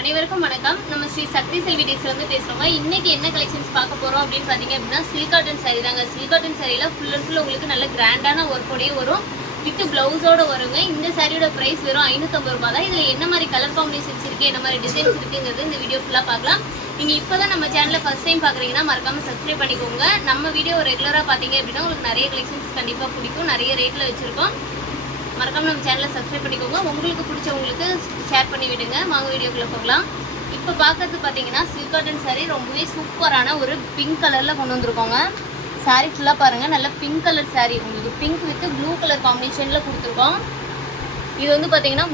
அனைவருக்கும் வணக்கம். நம்ம ஸ்ரீ சக்தி செல்வி டேஸ்ல வந்து பேசுறோங்க. இன்னைக்கு என்ன கலெக்ஷன்ஸ் பார்க்க போறோம் அப்படின்னு பாத்தீங்க அப்படின்னா சில்க் காட்டன் saree தாங்க. சில்க் காட்டன் சாரியில ஃபுல் அண்ட் ஃபுல் உங்களுக்கு நல்ல கிராண்டான ஒர்க்கோடயே வரும், வித் பிளவுஸோட வருங்க. இந்த சாரியோட பிரைஸ் வெறும் 550 ரூபாய் தான். இதுல என்ன மாதிரி கலர் காம்பினேஷன்ஸ் இருக்கு, என்ன மாதிரி டிசைன்ஸ் இருக்குங்கிறது இந்த வீடியோ ஃபுல்லா பார்க்கலாம். நீங்க இப்பதான் நம்ம சேனலை ஃபர்ஸ்ட் டைம் பாக்குறீங்கன்னா மறக்காம சப்ஸ்கிரைப் பண்ணிக்கோங்க. நம்ம வீடியோ ரெகுலரா பாத்தீங்க அப்படின்னா உங்களுக்கு நிறைய கலெக்ஷன்ஸ் கண்டிப்பா பிடிக்கும், நிறைய ரேட்ல வச்சிருக்கோம். மறக்காம நம்ம சேனலை சப்ஸ்கிரைப் பண்ணிக்கோங்க. உங்களுக்கு பிடிச்சவங்களுக்கு ஷேர் பண்ணி விடுங்க. வாங்க வீடியோக்குள்ள போகலாம். இப்போ பார்க்கறது பார்த்தீங்கன்னா சில்க் காட்டன் சாரீ ரொம்பவே சூப்பரான ஒரு பிங்க் கலரில் கொண்டு வந்திருக்கோங்க. சாரீ ஃபுல்லாக பாருங்கள், நல்ல பிங்க் கலர் சாரீ, உங்களுக்கு பிங்க் வித் ப்ளூ கலர் காம்பினேஷனில் கொடுத்துருக்கோம். இது வந்து பார்த்தீங்கன்னா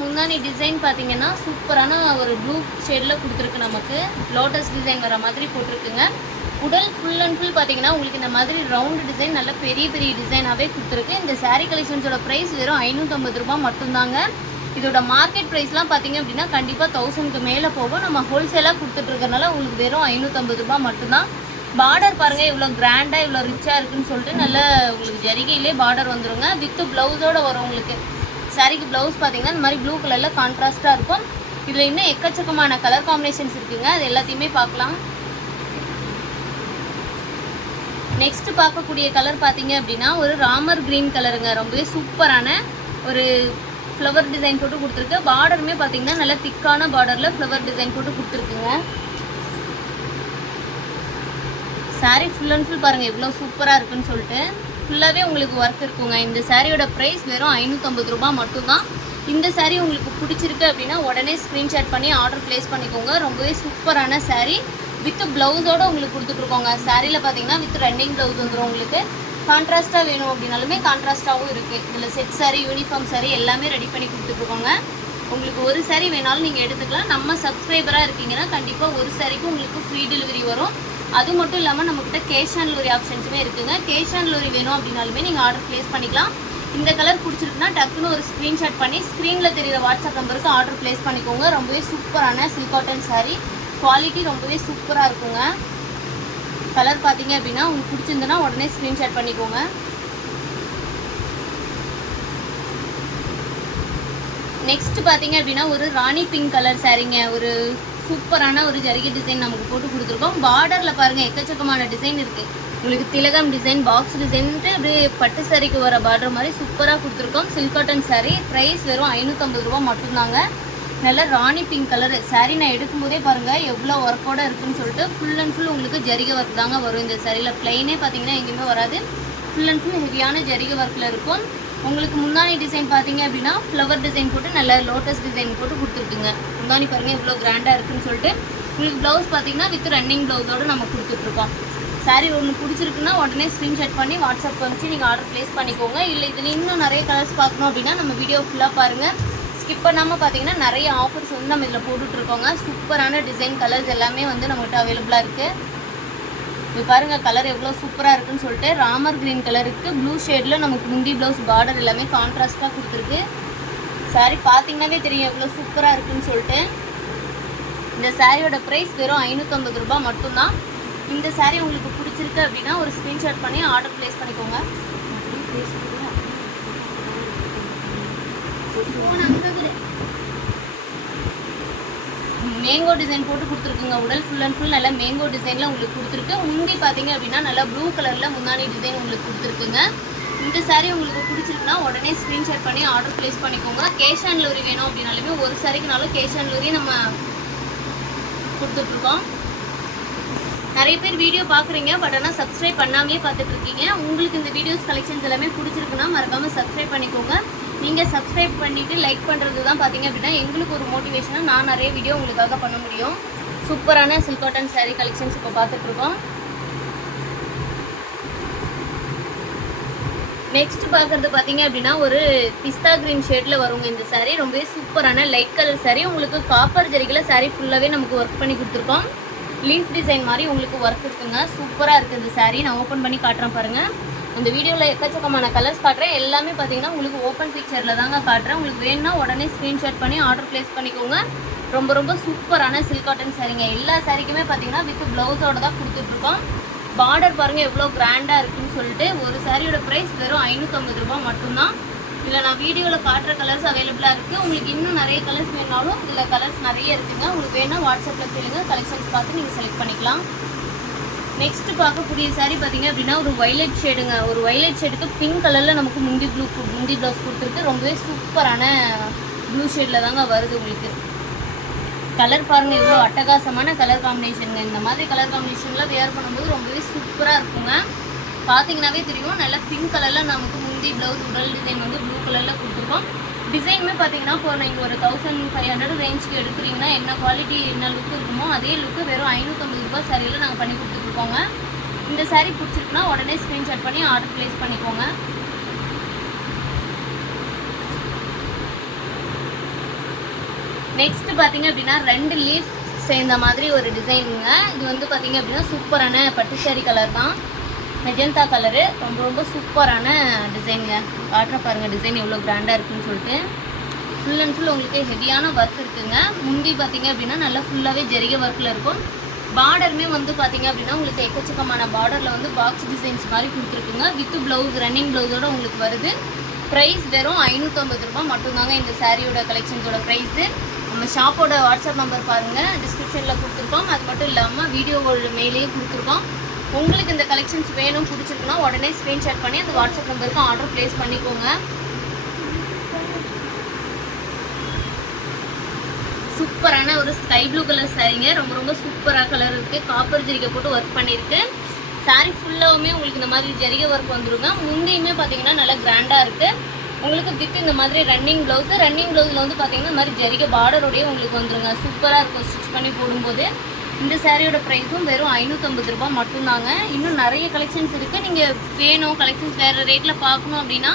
முந்தானி டிசைன் பார்த்தீங்கன்னா சூப்பரான ஒரு ப்ளூ ஷேடில் கொடுத்துருக்கு. நமக்கு லோட்டஸ் டிசைன் வர மாதிரி போட்டிருக்குங்க. உடல் ஃபுல் அண்ட் ஃபுல் பார்த்தீங்கன்னா உங்களுக்கு இந்த மாதிரி ரவுண்டு டிசைன் நல்ல பெரிய பெரிய டிசைனாகவே கொடுத்துருக்கு. இந்த சாரீ கலெக்ஷன்ஸோட ப்ரைஸ் வெறும் 550 ரூபாய் மட்டும்தாங்க. இதோட மார்க்கெட் ப்ரைஸ்லாம் பார்த்தீங்க அப்படின்னா கண்டிப்பாக 1000க்கு மேலே போகும். நம்ம ஹோல்சேலாக கொடுத்துட்ருக்கறனால உங்களுக்கு வெறும் 550 ரூபாய் மட்டும்தான். பார்டர் பாருங்கள் இவ்வளோ கிராண்டாக இவ்வளோ ரிச்சாக இருக்குன்னு சொல்லிட்டு நல்ல உங்களுக்கு ஜரிகையிலே பார்டர் வந்துடுங்க. வித்து ப்ளவுஸோடு வரும். உங்களுக்கு சாரீக்கு ப்ளவுஸ் பார்த்தீங்கன்னா இந்த மாதிரி ப்ளூ கலரில் கான்ட்ராஸ்ட்டாக இருக்கும். இதில் இன்னும் எக்கச்சக்கமான கலர் காம்பினேஷன்ஸ் இருக்குங்க. அது எல்லாத்தையுமே பார்க்கலாம். நெக்ஸ்ட் பார்க்கக்கூடிய கலர் பார்த்தீங்க அப்படின்னா ஒரு ராமர் கிரீன் கலருங்க. ரொம்பவே சூப்பரான ஒரு ஃப்ளவர் டிசைன் போட்டு கொடுத்துருக்கு. பார்டருமே பார்த்தீங்கன்னா நல்ல திக்கான பார்டரில் ஃப்ளவர் டிசைன் போட்டு கொடுத்துருக்குங்க. சாரீ ஃபுல் அண்ட் ஃபுல் பாருங்கள் எவ்வளோ சூப்பராக இருக்குன்னு சொல்லிட்டு ஃபுல்லாகவே உங்களுக்கு ஒர்க் இருக்குங்க. இந்த சாரியோட ப்ரைஸ் வெறும் 550 ரூபாய் மட்டும்தான். இந்த சாரீ உங்களுக்கு பிடிச்சிருக்கு அப்படின்னா உடனே ஸ்க்ரீன்ஷாட் பண்ணி ஆர்டர் ப்ளேஸ் பண்ணிக்கோங்க. ரொம்பவே சூப்பரான சாரீ வித் ப்ளவுஸோடு உங்களுக்கு கொடுத்துட்ருக்கோங்க. சாரியில் பார்த்தீங்கன்னா வித் ரன்னிங் ப்ளவுஸ் வந்துடும். உங்களுக்கு கான்ட்ராஸ்ட்டாக வேணும் அப்படின்னாலுமே கான்ட்ராஸ்ட்டாகவும் இருக்குது. இதில் செட் சாரீ, யூனிஃபார்ம் சாரீ எல்லாமே ரெடி பண்ணி கொடுத்துட்ருக்கோங்க. உங்களுக்கு ஒரு சாரீ வேணாலும் நீங்கள் எடுத்துக்கலாம். நம்ம சப்ஸ்கிரைபராக இருக்கீங்கன்னா கண்டிப்பாக ஒரு சாரீக்கு உங்களுக்கு ஃப்ரீ டெலிவரி வரும். அது மட்டும் இல்லாமல் நம்மக்கிட்ட கேஷ் ஆன் டெலிவரி ஆப்ஷன்ஸுமே இருக்குங்க. கேஷ் ஆன் டெலிவரி வேணும் அப்படின்னாலுமே நீங்கள் ஆர்டர் ப்ளேஸ் பண்ணிக்கலாம். இந்த கலர் பிடிச்சிருக்குன்னா டக்குன்னு ஒரு ஸ்க்ரீன்ஷாட் பண்ணி ஸ்க்ரீனில் தெரிகிற வாட்ஸ்அப் நம்பருக்கு ஆர்டர் ப்ளேஸ் பண்ணிக்கோங்க. ரொம்பவே சூப்பரான சில்க் காட்டன் சாரீ, குவாலிட்டி ரொம்பவே சூப்பராக இருக்குங்க. கலர் பார்த்தீங்க அப்படின்னா உங்களுக்கு பிடிச்சிருந்துன்னா உடனே ஸ்க்ரீன்ஷாட் பண்ணிக்கோங்க. நெக்ஸ்ட் பார்த்தீங்க அப்படின்னா ஒரு ராணி பிங்க் கலர் சாரீங்க. ஒரு சூப்பரான ஒரு ஜரிகை டிசைன் நமக்கு போட்டு கொடுத்துருக்கோம். பார்டரில் பாருங்கள் எக்கச்சக்கமான டிசைன் இருக்குது. உங்களுக்கு திலகம் டிசைன், பாக்ஸ் டிசைன்ட்டு அப்படியே பட்டு சாரிக்கு வர பார்டர் மாதிரி சூப்பராக கொடுத்துருக்கோம். சில்க் காட்டன் சாரீ ப்ரைஸ் வெறும் 550 ரூபா மட்டும்தாங்க. நல்ல ராணி பிங்க் கலர் சாரீ நான் எடுக்கும்போதே பாருங்கள் எவ்வளோ ஒர்க்கோடு இருக்குன்னு சொல்லிட்டு ஃபுல் அண்ட் ஃபுல் உங்களுக்கு ஜரிகை ஒர்க் தாங்க வரும். இந்த சாரியில் பிளைனே பார்த்தீங்கன்னா எங்கேயுமே வராது. ஃபுல் அண்ட் ஃபுல் ஹெவியான ஜரிகை ஒர்க்கில் இருக்கும். உங்களுக்கு முந்தானி டிசைன் பார்த்தீங்க அப்படின்னா ஃப்ளவர் டிசைன் போட்டு நல்ல லோட்டஸ் டிசைன் போட்டு கொடுத்துருக்குங்க. முந்தானி பாருங்கள் எவ்வளோ கிராண்டாக இருக்குன்னு சொல்லிட்டு உங்களுக்கு ப்ளவுஸ் பார்த்தீங்கன்னா வித் ரன்னிங் ப்ளவுஸோடு நம்ம கொடுத்துட்ருக்கோம். சாரீ ஒன்று பிடிச்சிருக்குன்னா உடனே ஸ்க்ரீன்ஷாட் பண்ணி வாட்ஸ்அப் வச்சு நீங்கள் ஆர்டர் ப்ளேஸ் பண்ணிக்கோங்க. இல்லை இதில் இன்னும் நிறைய கலர்ஸ் பார்க்கணும் அப்படின்னா நம்ம வீடியோ ஃபுல்லாக பாருங்கள். ஸ்கிப் பண்ணாமல் பார்த்தீங்கன்னா நிறைய ஆஃபர்ஸ் வந்து நம்ம இதில் போட்டுட்ருக்கோங்க. சூப்பரான டிசைன் கலர்ஸ் எல்லாமே வந்து நம்மகிட்ட அவைலபிளாக இருக்குது. இது பாருங்கள் கலர் எவ்வளோ சூப்பராக இருக்குன்னு சொல்லிட்டு ராமர் க்ரீன் கலருக்கு ப்ளூ ஷேடில் நமக்கு முந்தி ப்ளவுஸ் பார்டர் எல்லாமே கான்ட்ராஸ்ட்டாக கொடுத்துருக்கு. சாரீ பார்த்தீங்கன்னாவே தெரியும் எவ்வளோ சூப்பராக இருக்குன்னு சொல்லிட்டு. இந்த சாரியோட ப்ரைஸ் வெறும் 550 ரூபாய் மட்டும்தான். இந்த சாரீ உங்களுக்கு பிடிச்சிருக்கு அப்படின்னா ஒரு ஸ்க்ரீன்ஷாட் பண்ணி ஆர்டர் ப்ளேஸ் பண்ணிக்கோங்க. மேங்கோ டிசைன் போட்டு கொடுத்துருக்குங்க. உடல் ஃபுல் அண்ட் ஃபுல் நல்லா மேங்கோ டிசைனில் உங்களுக்கு கொடுத்துருக்கு. முந்தி பார்த்தீங்க அப்படின்னா நல்லா ப்ளூ கலரில் முந்தானி டிசைன் உங்களுக்கு கொடுத்துருக்குங்க. இந்த சாரீ உங்களுக்கு பிடிச்சிருக்குன்னா உடனே ஸ்க்ரீன்ஷாட் பண்ணி ஆர்டர் ப்ளேஸ் பண்ணிக்கோங்க. கேஷ் ஆன் டெலிவரி வேணும் அப்படின்னாலுமே ஒரு சாரீக்குனாலும் கேஷ் ஆன் டெலிவரி நம்ம கொடுத்துட்ருக்கோம். நிறைய பேர் வீடியோ பார்க்குறீங்க, பட் ஆனால் சப்ஸ்கிரைப் பண்ணாமே பார்த்துட்ருக்கீங்க. உங்களுக்கு இந்த வீடியோஸ் கலெக்ஷன்ஸ் எல்லாமே பிடிச்சிருக்குன்னா மறக்காமல் சப்ஸ்கிரைப் பண்ணிக்கோங்க. நீங்கள் சப்ஸ்கிரைப் பண்ணிவிட்டு லைக் பண்ணுறது தான் பார்த்தீங்க அப்படின்னா எங்களுக்கு ஒரு மோட்டிவேஷனாக நான் நிறைய வீடியோ உங்களுக்காக பண்ண முடியும். சூப்பரான சில்க் காட்டன் சாரீ கலெக்ஷன்ஸ் இப்போ பார்த்துட்ருக்கோம். நெக்ஸ்ட் பார்க்குறது பார்த்தீங்க அப்படின்னா ஒரு பிஸ்தா க்ரீன் ஷேடில் வருங்க. இந்த சாரீ ரொம்பவே சூப்பரான லைட் கலர் சாரீ. உங்களுக்கு காப்பர் ஜரிகையில் சாரீ ஃபுல்லாகவே நமக்கு ஒர்க் பண்ணி கொடுத்துருக்கோம். லீஃப் டிசைன் மாதிரி உங்களுக்கு ஒர்க் இருக்குங்க. சூப்பராக இருக்குது இந்த சாரீ. நான் ஓப்பன் பண்ணி காட்டுறேன் பாருங்கள். இந்த வீடியோவில் எக்கச்சக்கமான கலர்ஸ் காட்டுறேன். எல்லாமே பார்த்தீங்கன்னா உங்களுக்கு ஓப்பன் பிக்சரில் தாங்க காட்டுறேன். உங்களுக்கு வேணும்னா உடனே ஸ்க்ரீன்ஷாட் பண்ணி ஆர்டர் ப்ளேஸ் பண்ணிக்கோங்க. ரொம்ப ரொம்ப சூப்பரான சில்க் காட்டன் சாரீங்க. எல்லா சாரீக்குமே பார்த்தீங்கன்னா வித் ப்ளவுஸோடு தான் கொடுத்துட்ருக்கோம். பார்டர் பாருங்கள் எவ்வளோ கிராண்டாக இருக்குன்னு சொல்லிட்டு. ஒரு சாரியோட ப்ரைஸ் வெறும் 550 ரூபாய் மட்டும்தான். இதில் நான் வீடியோவில் காட்டுற கலர்ஸ் அவைலபிளாக இருக்குது. உங்களுக்கு இன்னும் நிறைய கலர்ஸ் வேணாலும் இதில் கலர்ஸ் நிறைய இருக்குங்க. உங்களுக்கு வேணால் வாட்ஸ்அப்பில் கேளுங்க, கலெக்ஷன்ஸ் பார்த்து நீங்கள் செலக்ட் பண்ணிக்கலாம். நெக்ஸ்ட்டு பார்க்கக்கூடிய சாரீ பார்த்தீங்க அப்படின்னா ஒரு வைலட் ஷேடுங்க. ஒரு வைலட் ஷேடுக்கு பிங்க் கலரில் நமக்கு முந்தி ப்ளவுஸ் கொடுத்துருக்கு. ரொம்பவே சூப்பரான ப்ளூ ஷேடில் தாங்க வருது. உங்களுக்கு கலர் பாருங்கள் இவ்வளோ அட்டகாசமான கலர் காம்பினேஷனுங்க. இந்த மாதிரி கலர் காம்பினேஷனில் வேர் பண்ணும்போது ரொம்பவே சூப்பராக இருக்குங்க. பார்த்தீங்கன்னாவே தெரியும். நல்லா பிங்க் கலரில் நமக்கு முந்தி ப்ளவுஸ் உடல் டிசைன் வந்து ப்ளூ கலரில் கொடுத்துருக்கோம். டிசைனுமே பார்த்தீங்கன்னா இப்போ நீங்கள் ஒரு 1500 ரேஞ்சுக்கு எடுக்கிறீங்கன்னா என்ன குவாலிட்டி என்ன லுக் இருக்குமோ அதே லுக்கு வெறும் 550 ரூபாய் சாரியில் நாங்கள் பண்ணி கொடுத்துட்ருக்கோங்க. இந்த சாரீ பிடிச்சிருக்குன்னா உடனே ஸ்க்ரீன்ஷாட் பண்ணி ஆர்டர் ப்ளேஸ் பண்ணிக்கோங்க. நெக்ஸ்ட்டு பார்த்தீங்க அப்படின்னா 2 லீஃப் சேர்ந்த மாதிரி ஒரு டிசைனுங்க. இது வந்து பார்த்தீங்க அப்படின்னா சூப்பரான பட்டு சாரி கலர் தான், மெஜந்தா கலரு. ரொம்ப சூப்பரான டிசைனுங்க. காட்டுற பாருங்கள் டிசைன் எவ்வளோ கிராண்டாக இருக்குன்னு சொல்லிட்டு. ஃபுல் அண்ட் ஃபுல் உங்களுக்கு ஹெவியான ஒர்க் இருக்குங்க. முந்தி பார்த்தீங்க அப்படின்னா நல்லா ஃபுல்லாகவே ஜரிகை ஒர்க்கில் இருக்கும். பார்டருமே வந்து பார்த்தீங்க அப்படின்னா உங்களுக்கு எக்கச்சக்கமான பார்டரில் வந்து பாக்ஸ் டிசைன்ஸ் மாதிரி கொடுத்துருக்குங்க. வித் ப்ளவுஸ் ரன்னிங் ப்ளவுஸோடு உங்களுக்கு வருது. ப்ரைஸ் வெறும் 550 ரூபாய் மட்டும்தாங்க இந்த சாரியோட கலெக்ஷன்ஸோட ப்ரைஸு. நம்ம ஷாப்போட வாட்ஸ்அப் நம்பர் பாருங்கள், டிஸ்கிரிப்ஷனில் கொடுத்துருக்கோம். அது மட்டும் இல்லாமல் வீடியோவோட மேலேயே கொடுத்துருக்கோம். உங்களுக்கு இந்த கலெக்ஷன்ஸ் வேணும் பிடிச்சிருக்குன்னா உடனே ஸ்க்ரீன்ஷாட் பண்ணி அந்த வாட்ஸ்அப் நம்பருக்கு ஆர்டர் ப்ளேஸ் பண்ணிக்கோங்க. சூப்பரான ஒரு ஸ்கை ப்ளூ கலர் சாரீங்க. ரொம்ப சூப்பராக கலர் இருக்குது. காப்பர் ஜரிகை போட்டு ஒர்க் பண்ணியிருக்கு. சாரீ ஃபுல்லாகவுமே உங்களுக்கு இந்த மாதிரி ஜரிகை ஒர்க் வந்துருங்க. முந்தியுமே பார்த்தீங்கன்னா நல்லா கிராண்டாக இருக்குது. உங்களுக்கு வித் இந்த மாதிரி ரன்னிங் ப்ளவுஸில் வந்து பார்த்தீங்கன்னா இந்த மாதிரி ஜரிகை பார்டரோடையே உங்களுக்கு வந்துருங்க. சூப்பராக இருக்கும் ஸ்டிச் பண்ணி போடும்போது. இந்த சாரியோட ப்ரைஸும் வெறும் 550 ரூபாய் மட்டும்தாங்க. இன்னும் நிறைய கலெக்ஷன்ஸ் இருக்குது. நீங்கள் வேணும் கலெக்ஷன்ஸ் வேறு ரேட்டில் பார்க்கணும் அப்படின்னா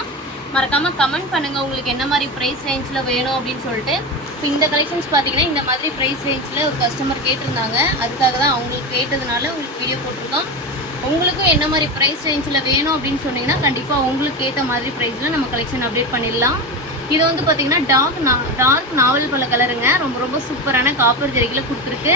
மறக்காமல் கமெண்ட் பண்ணுங்கள் உங்களுக்கு என்ன மாதிரி ப்ரைஸ் ரேஞ்சில் வேணும் அப்படின்னு சொல்லிட்டு. இப்போ இந்த கலெக்ஷன்ஸ் பார்த்தீங்கன்னா இந்த மாதிரி ப்ரைஸ் ரேஞ்சில் ஒரு கஸ்டமர் கேட்டிருந்தாங்க. அதுக்காக தான் அவங்களுக்கு கேட்டதுனால உங்களுக்கு வீடியோ போட்டிருக்கோம். உங்களுக்கும் என்ன மாதிரி ப்ரைஸ் ரேஞ்சில் வேணும் அப்படின்னு சொன்னீங்கன்னா கண்டிப்பாக உங்களுக்கு ஏற்ற மாதிரி ப்ரைஸில் நம்ம கலெக்ஷன் அப்டேட் பண்ணிடலாம். இது வந்து பார்த்தீங்கன்னா டார்க் நாவல் பல கலருங்க. ரொம்ப சூப்பரான காப்பர் ஜரிகையில் கொடுத்துருக்கு.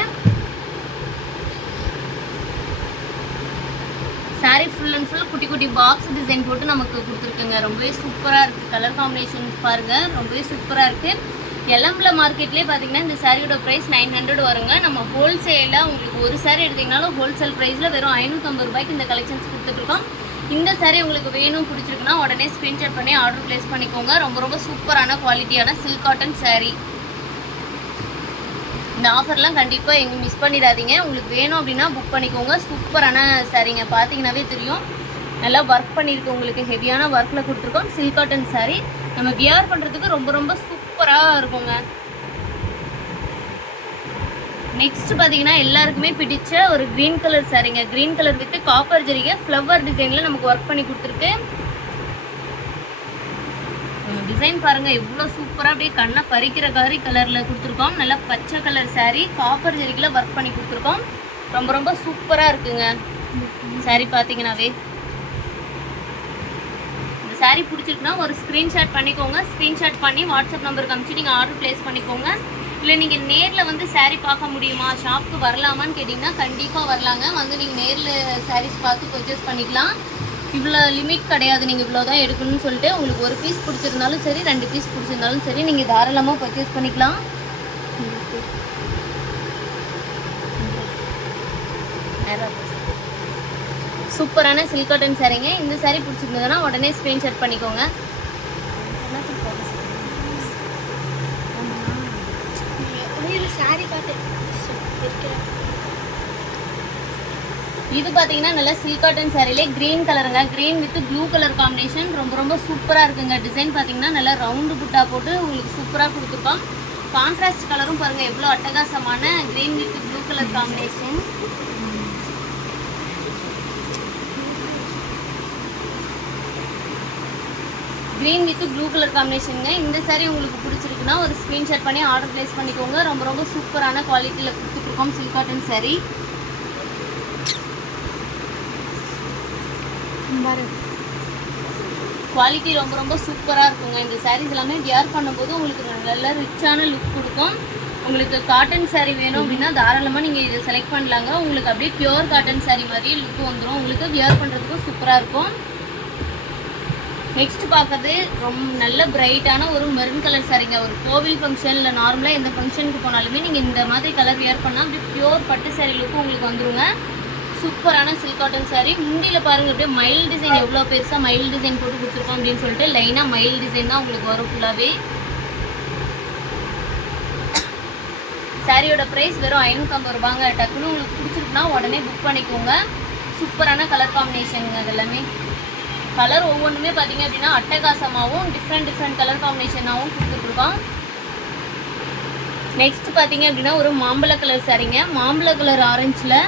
சாரீ ஃபுல் அண்ட் ஃபுல் குட்டி பாக்ஸ் டிசைன் போட்டு நமக்கு கொடுத்துருக்குங்க. ரொம்பவே சூப்பராக இருக்குது. கலர் காம்பினேஷன் பாருங்கள் ரொம்பவே சூப்பராக இருக்குது. எலம்பல மார்க்கெட்லேயே பார்த்தீங்கன்னா இந்த சாரியோட ப்ரைஸ் 900 வருங்க. நம்ம ஹோல்சேலாக உங்களுக்கு ஒரு சாரீ எடுத்திங்கனாலும் ஹோல்சேல் ப்ரைஸில் வெறும் 550 ரூபாய்க்கு இந்த கலெக்ஷன்ஸ் கொடுத்துட்ருக்கோம். இந்த சாரீ உங்களுக்கு வேணும் பிடிச்சிருக்குன்னா உடனே ஸ்க்ரீன்ஷாட் பண்ணி ஆர்டர் ப்ளேஸ் பண்ணிக்கோங்க. ரொம்ப சூப்பரான குவாலிட்டியான சில்க் காட்டன் சாரீ. இந்த ஆஃபர்லாம் கண்டிப்பாக எங்கே மிஸ் பண்ணிடாதீங்க. உங்களுக்கு வேணும் அப்படின்னா புக் பண்ணிக்கோங்க. சூப்பரான சாரீங்க. பார்த்தீங்கன்னாவே தெரியும் நல்லா ஒர்க் பண்ணியிருக்கு. உங்களுக்கு ஹெவியான ஒர்க்கில் கொடுத்துருக்கோம். சில்க் காட்டன் சாரீ நம்ம வியர் பண்ணுறதுக்கு ரொம்ப சூப்பராக இருக்குங்க. நெக்ஸ்ட் பார்த்தீங்கன்னா எல்லாருக்குமே பிடிச்ச ஒரு க்ரீன் கலர் சாரீங்க. க்ரீன் கலர் வித் காப்பர் ஜரிகை ஃப்ளவர் டிசைனில் நமக்கு ஒர்க் பண்ணி கொடுத்துருக்கு. டிசைன் பாருங்கள் எவ்வளோ சூப்பராக அப்படியே கண்ணை பறிக்கிற கலரில் கொடுத்துருக்கோம். நல்லா பச்சை கலர் சாரீ காப்பர் ஜரிகையில் ஒர்க் பண்ணி கொடுத்துருக்கோம். ரொம்ப சூப்பராக இருக்குங்க சாரீ. பார்த்தீங்கன்னாவே இந்த சாரீ பிடிச்சிருக்குன்னா ஒரு ஸ்க்ரீன்ஷாட் பண்ணிக்கோங்க. ஸ்க்ரீன்ஷாட் பண்ணி வாட்ஸ்அப் நம்பருக்கு அனுப்பிச்சு நீங்கள் ஆர்டர் ப்ளேஸ் பண்ணிக்கோங்க. இல்லை நீங்கள் நேரில் வந்து சாரீ பார்க்க முடியுமா, ஷாப்புக்கு வரலாமான்னு கேட்டிங்கன்னா கண்டிப்பாக வரலாங்க. வந்து நீங்கள் நேரில் சாரீஸ் பார்த்து பர்ச்சேஸ் பண்ணிக்கலாம். இவ்வளோ லிமிட் கிடையாது, நீங்கள் இவ்வளோ தான் எடுக்கணும்னு சொல்லிட்டு. உங்களுக்கு ஒரு பீஸ் பிடிச்சிருந்தாலும் சரி 2 பீஸ் பிடிச்சிருந்தாலும் சரி நீங்கள் தாராளமாக பர்ச்சேஸ் பண்ணிக்கலாம். சூப்பரான சில்க் காட்டன் சாரீங்க. இந்த சாரீ பிடிச்சிருந்ததுன்னா உடனே ஸ்க்ரீன்ஷாட் பண்ணிக்கோங்க. இது பார்த்தீங்கன்னா நல்லா சில்க் காட்டன் சாரிலே க்ரீன் கலருங்க. Green with blue colour combination. ரொம்ப சூப்பராக இருக்குங்க. டிசைன் பார்த்தீங்கன்னா நல்லா ரவுண்டு புட்டா போட்டு உங்களுக்கு சூப்பராக கொடுத்துருக்கோம். கான்ட்ராஸ்ட் கலரும் பாருங்கள் எவ்வளோ அட்டகாசமான green with blue colour combination. Green with blue colour காம்பினேஷனுங்க. இந்த சாரீ உங்களுக்கு பிடிச்சிருக்குன்னா ஒரு ஸ்க்ரீன்ஷாட் பண்ணி ஆர்டர் ப்ளேஸ் பண்ணிக்கோங்க. ரொம்ப சூப்பரான குவாலிட்டியில் கொடுத்துட்ருக்கோம் சில்க் காட்டன் சாரீ. குவாலிட்டி ரொம்ப சூப்பராக இருக்குங்க. இந்த சாரீஸ் எல்லாமே வியர் பண்ணும்போது உங்களுக்கு நல்ல ரிச்சான லுக் கொடுக்கும். உங்களுக்கு காட்டன் சாரீ வேணும் அப்படின்னா தாராளமாக நீங்கள் இதை செலக்ட் பண்ணலாங்க. உங்களுக்கு அப்படியே பியூர் காட்டன் சாரீ மாதிரியே லுக் வந்துடும். உங்களுக்கு வியர் பண்ணுறதுக்கும் சூப்பராக இருக்கும். நெக்ஸ்ட் பார்க்கறது ரொம்ப நல்ல பிரைட்டான ஒரு மெரூன் கலர் சாரீங்க. ஒரு கோவில் ஃபங்க்ஷன் இல்லை நார்மலாக எந்த ஃபங்க்ஷனுக்கு போனாலுமே நீங்கள் இந்த மாதிரி கலர் வியர் பண்ணால் அப்படி பியூர் பட்டு சாரீ லுக்கு உங்களுக்கு வந்துருங்க. சூப்பரான சில்க் காட்டன் சாரீ. முந்தியில் பாருங்கள் அப்படியே மயில் டிசைன் எவ்வளோ பெருசாக மயில் டிசைன் போட்டு கொடுத்துருக்கோம் அப்படின்னு சொல்லிட்டு லைனாக மயில் டிசைன் தான் உங்களுக்கு வரும் ஃபுல்லாகவே. சாரியோட ப்ரைஸ் வெறும் 550 ரூபாங்க. டக்குன்னு உங்களுக்கு பிடிச்சிருக்குன்னா உடனே புக் பண்ணிக்கோங்க. சூப்பரான கலர் காம்பினேஷனுங்க. அது எல்லாமே கலர் ஒவ்வொன்றுமே பார்த்தீங்க அப்படின்னா அட்டகாசமாகவும் டிஃப்ரெண்ட் கலர் காம்பினேஷனாகவும் கொடுத்துட்ருக்கோம். நெக்ஸ்ட் பார்த்தீங்க அப்படின்னா ஒரு மாம்பழ கலர் சாரீங்க. மாம்பழ கலர் ஆரஞ்சில்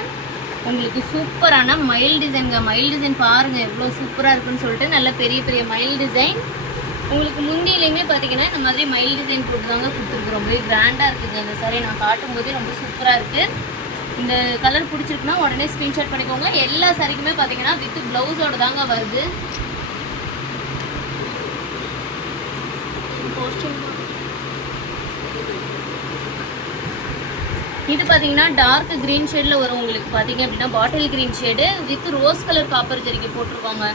உங்களுக்கு சூப்பரான மயில் டிசைனுங்க. மயில் டிசைன் பாருங்கள் எவ்வளோ சூப்பராக இருக்குன்னு சொல்லிட்டு நல்ல பெரிய மயில் டிசைன். உங்களுக்கு முந்தியிலையுமே பார்த்தீங்கன்னா இந்த மாதிரி மயில் டிசைன் போட்டு தாங்க கொடுத்துருக்கு. ரொம்பவே கிராண்டாக இருக்குதுங்க இந்த சாரீ. நான் காட்டும் போதே ரொம்ப சூப்பராக இருக்குது. இந்த கலர் பிடிச்சிருக்குன்னா உடனே ஸ்க்ரீன்ஷாட் பண்ணிக்கோங்க. எல்லா சாரிக்குமே பார்த்தீங்கன்னா வித் ப்ளவுஸோடு தாங்க வருது. இது பார்த்தீங்கன்னா டார்க் க்ரீன் ஷேடில் வரும். உங்களுக்கு பார்த்தீங்க அப்படின்னா bottle green shade with rose colour copper ஜரிகை போட்டிருப்பாங்க.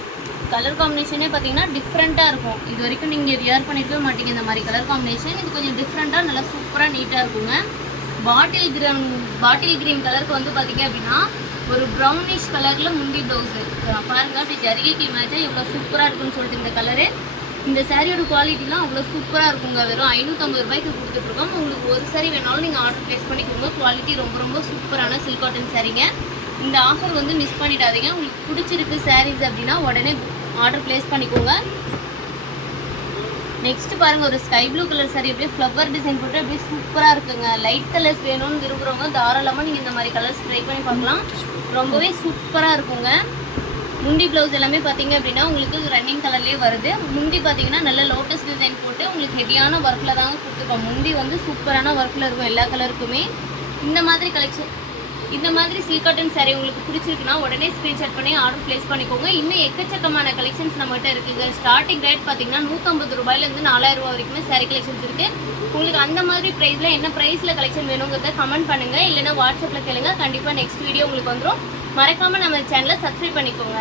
கலர் காம்பினேஷனே பார்த்தீங்கன்னா டிஃப்ரெண்ட்டாக இருக்கும். இது வரைக்கும் நீங்கள் வியர் பண்ணிக்கவே மாட்டீங்க இந்த மாதிரி கலர் காம்பினேஷன். இது கொஞ்சம் டிஃப்ரெண்ட்டாக நல்லா சூப்பராக நீட்டாக இருக்குங்க. பாட்டில் க்ரீன் கலருக்கு வந்து பார்த்தீங்க அப்படின்னா ஒரு ப்ரௌனிஷ் கலரில் முந்தி ப்ளவுஸு பாருங்கள். அப்படி ஜரிகைக்கு மேட்சாக இவ்வளோ சூப்பராக இருக்குன்னு சொல்லிட்டு இந்த கலரு. இந்த சாரியோட குவாலிட்டிலாம் அவ்வளோ சூப்பராக இருக்குங்க. வெறும் 550 ரூபாய்க்கு கொடுத்துட்ருக்கோம். உங்களுக்கு ஒரு சாரி வேணாலும் நீங்கள் ஆர்டர் ப்ளேஸ் பண்ணிக்கோங்க. குவாலிட்டி ரொம்ப சூப்பரான சில்க் காட்டன் சாரீங்க. இந்த ஆஃபர் வந்து மிஸ் பண்ணிடாதீங்க. உங்களுக்கு பிடிச்சிருக்கு சாரீஸ் அப்படின்னா உடனே ஆர்டர் ப்ளேஸ் பண்ணிக்கோங்க. நெக்ஸ்ட் பாருங்கள் ஒரு ஸ்கை ப்ளூ கலர் சாரி. அப்படியே ஃப்ளவர் டிசைன் போட்டு அப்படியே சூப்பராக இருக்குங்க. லைட் கலர்ஸ் வேணும்னு விரும்புகிறவங்க தாராளமாக நீங்கள் இந்த மாதிரி கலர்ஸ் ட்ரை பண்ணி பார்க்கலாம். ரொம்பவே சூப்பராக இருக்குங்க. முந்தி ப்ளவுஸ் எல்லாமே பார்த்தீங்க அப்படின்னா உங்களுக்கு ரன்னிங் கலர்லேயே வருது. முந்தி பார்த்தீங்கன்னா நல்ல லோட்டஸ் டிசைன் போட்டு உங்களுக்கு ஹெவியான ஒர்க்கில் தாங்க கொடுத்துருக்கோம். முந்தி வந்து சூப்பரான ஒர்க்கில் இருக்கும் எல்லா கலருக்குமே. இந்த மாதிரி கலெக்ஷன் இந்த மாதிரி சில்க் காட்டன் சாரீ உங்களுக்கு பிடிச்சிருக்குன்னா உடனே ஸ்க்ரீன்ஷாட் பண்ணி ஆர்டர் ப்ளேஸ் பண்ணிக்கோங்க. இன்னும் எக்கச்சக்கமான கலெக்ஷன்ஸ் நம்மகிட்ட இருக்குங்க. ஸ்டார்டிங் ரேட் பார்த்தீங்கன்னா 150 ரூபாயிலேருந்து 4000 ரூபா வரைக்குமே சாரீ கலெக்ஷன்ஸ் இருக்குது. உங்களுக்கு அந்த மாதிரி ப்ரைஸில் என்ன ப்ரைஸில் கலெக்ஷன் வேணுங்கிறத கமெண்ட் பண்ணுங்கள். இல்லைனா வாட்ஸ்அப்பில் கேளுங்க. கண்டிப்பாக நெக்ஸ்ட் வீடியோ உங்களுக்கு வந்துடும். மறக்காமல் நம்ம சேனலை சப்ஸ்கிரைப் பண்ணிக்கோங்க.